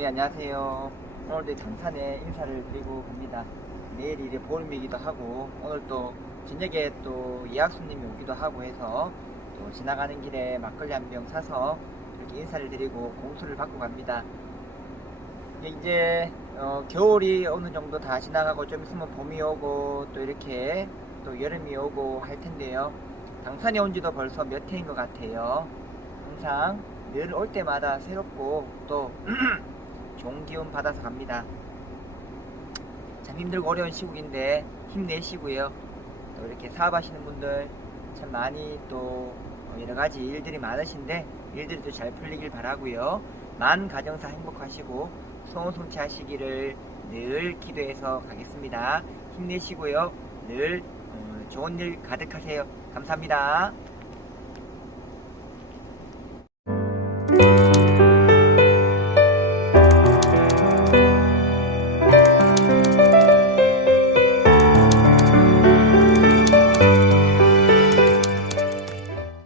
네 안녕하세요. 오늘도 장산에 인사를 드리고 갑니다. 내일이 이제 보름이기도 하고 오늘 또 저녁에 또 예약 손님이 오기도 하고 해서 또 지나가는 길에 막걸리 한 병 사서 이렇게 인사를 드리고 공수를 받고 갑니다. 이제 어, 겨울이 어느 정도 다 지나가고 좀 있으면 봄이 오고 또 이렇게 또 여름이 오고 할 텐데요. 당산에 온 지도 벌써 몇 해인 것 같아요. 항상 늘 올 때마다 새롭고 또 좋은 기운 받아서 갑니다. 참 힘들고 어려운 시국인데 힘내시고요. 또 이렇게 사업하시는 분들 참 많이 또 여러 가지 일들이 많으신데 일들이 또잘 풀리길 바라고요. 만 가정사 행복하시고 소원 성취하시기를 늘 기도해서 가겠습니다. 힘내시고요. 늘 어, 좋은 일 가득하세요. 감사합니다.